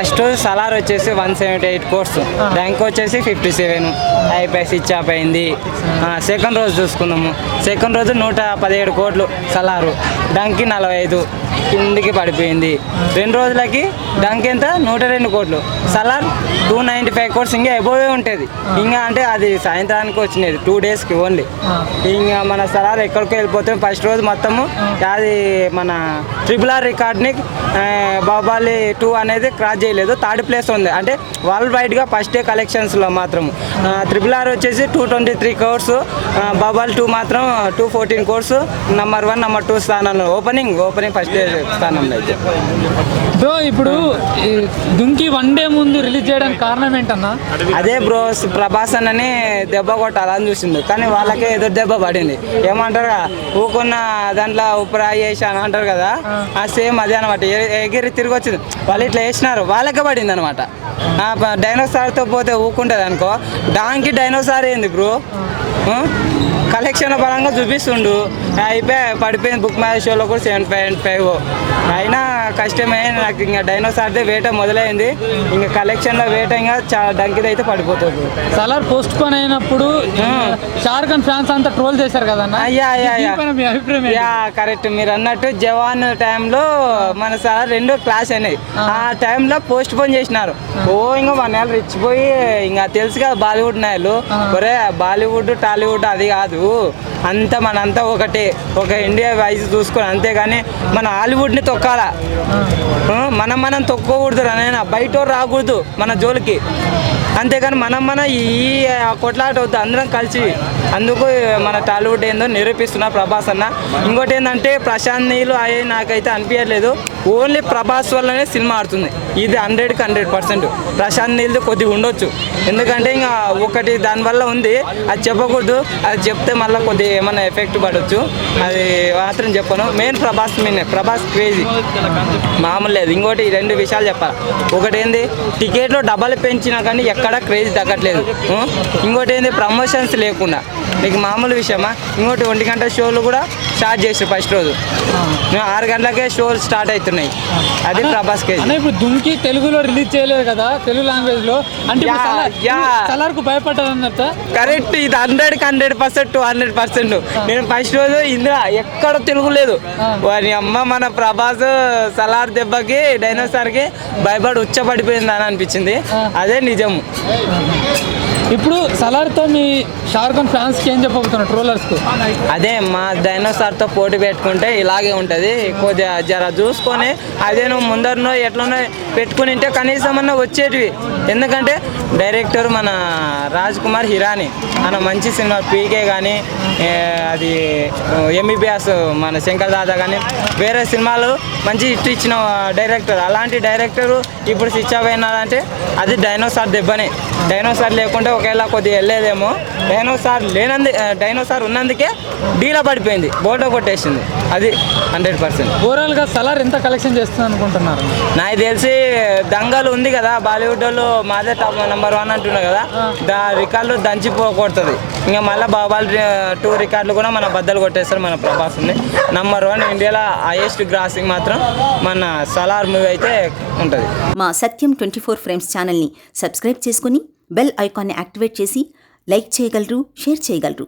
First రోజు సలార్ వచ్చేసి 178 course, rank వచ్చేసి 57 అయిపోయి స్విచ్ ఆఫ్ అయింది. సెకండ్ రోజు చూసుకుందాము. సెకండ్ రోజు 117 కోట్లు సలారు, డంకి 45 కిందికి పడిపోయింది. 2 రోజులకి డంక్ ఎంత 102 కోట్లు, సలార్ 295 కోట్స్. ఇంకా ఎబోవే ఉంటుంది. ఇంకా అంటే అది సాయంత్రానికి వచ్చినది 2 డేస్కి ఓన్లీ. ఇంకా మన సలార్ ఎక్కడికి వెళ్ళిపోతే ఫస్ట్ రోజు మొత్తము అది మన RRR రికార్డ్ని బాహుబలి 2 అనేది క్రాస్ చేయలేదు, థర్డ్ ప్లేస్ ఉంది. అంటే వరల్డ్ వైడ్గా ఫస్ట్ డే కలెక్షన్స్లో మాత్రం RRR వచ్చేసి 223 కోర్స్, బాహుబలి 2 మాత్రం 214 కోర్స్. నెంబర్ 1 నెంబర్ 2 స్థానంలో ఓపెనింగ్ ఫస్ట్ డే స్థానంలో అయితే. బ్రో ఇప్పుడు దుంకి 1 డే ముందు రిలీజ్ చేయడానికి కారణం ఏంటన్నా? అదే బ్రో, ప్రభాస్ అన్నని దెబ్బ కొట్టాలని చూసిండు, కానీ వాళ్ళకే ఎదురు దెబ్బ పడింది. ఏమంటారు ఊకున్న దాంట్లో ఉప్రా చేసి అని అంటారు కదా, ఆ సేమ్ అదే అనమాట. ఎగిరి తిరిగి వచ్చింది, వాళ్ళు ఇట్లా వేసినారు, వాళ్ళకే పడింది అనమాట. డైనోసార్తో పోతే ఊకుంటుంది అనుకో, దానికి డైనోసార్ ఏంది బ్రో, కలెక్షన్ పరంగా చూపిస్తుండు. అయిపోయి పడిపోయింది. బుక్ మై షోలో కూడా 7.5 అయినా కష్టమే. నాకు ఇంకా డైనోసార్దే వేట మొదలైంది. ఇంకా కలెక్షన్లో వేట ఇంకా చాలా డంకిది అయితే పడిపోతుంది. సలార్ పోస్ట్ పోన్ అయినప్పుడు షారుఖ్ ఖాన్ ఫ్యాన్స్ అంతా ట్రోల్ చేశారు కదా. యా కరెక్ట్, మీరు అన్నట్టు జవాన్ టైంలో మన సలార్ 2 క్లాస్ అయినాయి. ఆ టైంలో పోస్ట్ పోన్ చేసినారు. ఇంకా 1 నెల రెచ్చిపోయి, ఇంకా తెలుసు కదా బాలీవుడ్ నాయలు, ఒరే బాలీవుడ్ టాలీవుడ్ అది కాదు, అంతా మనంతా ఒకటే, ఒక ఇండియా వైజ్ చూసుకొని, అంతేగాని మన హాలీవుడ్ని తొక్కాలా, మనం తొక్కకూడదు, నైనా బయట రాకూడదు మన జోలికి, అంతేగాని మనం ఈ కొట్లాట వద్దు, అందరం కలిసి. అందుకు మన టాలీవుడ్ ఏందో నిరూపిస్తున్నా ప్రభాస్ అన్న. ఇంకోటి ఏంటంటే ప్రశాంత్ నీళ్ళు అయ్యే నాకైతే అనిపించట్లేదు, ఓన్లీ ప్రభాస్ వల్లనే సినిమా ఆడుతుంది. ఇది 100కి 100%. ప్రశాంత్ నీళ్ళు కొద్దిగా ఉండొచ్చు, ఎందుకంటే ఇంకా ఒకటి దానివల్ల ఉంది, అది చెప్పకూడదు. అది చెప్తే మళ్ళీ కొద్దిగా ఏమైనా ఎఫెక్ట్ పడవచ్చు, అది మాత్రం చెప్పను. మెయిన్ ప్రభాస్ క్రేజీ మామూలు లేదు. ఇంకోటి 2 విషయాలు చెప్పాలి. ఒకటి ఏంది, టికెట్లో డబ్బులు పెంచినా కానీ ఎక్కడ క్రేజ్ తగ్గట్లేదు. ఇంకోటి ఏంది, ప్రమోషన్స్ లేకుండా, మీకు మామూలు విషయమా. ఇంకోటి 1 గంట షోలు కూడా స్టార్ట్ చేసి ఫస్ట్ రోజు 6 గంటలకే షోలు స్టార్ట్ అవుతున్నాయి. అది ప్రభాస్ కేజీ. ఇప్పుడు దుంకి తెలుగులో రిలీజ్ చేయలేదు కదా, తెలుగు లాంగ్వేజ్ లో, అంటే సలార్కు భయపడ్డారు అన్నట్టు. కరెక్ట్, ఇది 100కి 100%, 200%. నేను ఫస్ట్ రోజు ఇందులో ఎక్కడ తెలుగు లేదు. వారి అమ్మ మన ప్రభాస్ సలార్ దెబ్బకి డైనోసార్కి భయపడి ఉచ్చపడిపోయింది అని అనిపించింది. అదే నిజము. ఇప్పుడు సలార్తో మీ షారుఖ్ ఖాన్ ఫ్యాన్స్కి ఏం చెప్పబోతున్నారు ట్రోలర్స్కు? అదే మా డైనోసార్తో పోటీ పెట్టుకుంటే ఇలాగే ఉంటుంది. కొద్దిగా జర చూసుకొని అదే నువ్వు ముందరనో ఎట్లనో పెట్టుకుని ఉంటే కనీసం అన్న వచ్చేటివి. ఎందుకంటే డైరెక్టర్ మన రాజ్ కుమార్ హిరాని మన మంచి సినిమా పీకే కానీ, అది MBBS మన శంకర్ దాదా కానీ, వేరే సినిమాలు మంచి హిట్ ఇచ్చిన డైరెక్టర్. అలాంటి డైరెక్టరు ఇప్పుడు స్విచ్ ఆఫ్ అయినారంటే అది డైనోసార్ దెబ్బనే. డైనోసార్ లేకుంటే ఒకవేళ కొద్దిగా వెళ్ళేదేమో. డైనోసార్ ఉన్నందుకే డీలా పడిపోయింది, బోటో కొట్టేసింది. అది 100%. ఓవరాల్గా సలార్ ఎంత కలెక్షన్ చేస్తుంది అనుకుంటున్నారు? నాకు తెలిసి దంగల్ ఉంది కదా బాలీవుడ్ లో, మాదే టాప్ నెంబర్ 1 అంటున్నారు కదా, రికార్డులు దంచిపోకూడుతుంది. ఇంకా మళ్ళీ బాహుబలి 2 రికార్డులు కూడా మన బద్దలు కొట్టేస్తారు మన ప్రభాస్ ఉంది. నెంబర్ 1 ఇండియాలో హైయెస్ట్ గ్రాసింగ్ మాత్రం మన సలార్ మూవీ అయితే ఉంటుంది. మా సత్యం 24 ఫ్రేమ్స్ ఛానల్ని సబ్స్క్రైబ్ చేసుకుని బెల్ ఐకాన్ని యాక్టివేట్ చేసి లైక్ చేయగలరు, షేర్ చేయగలరు.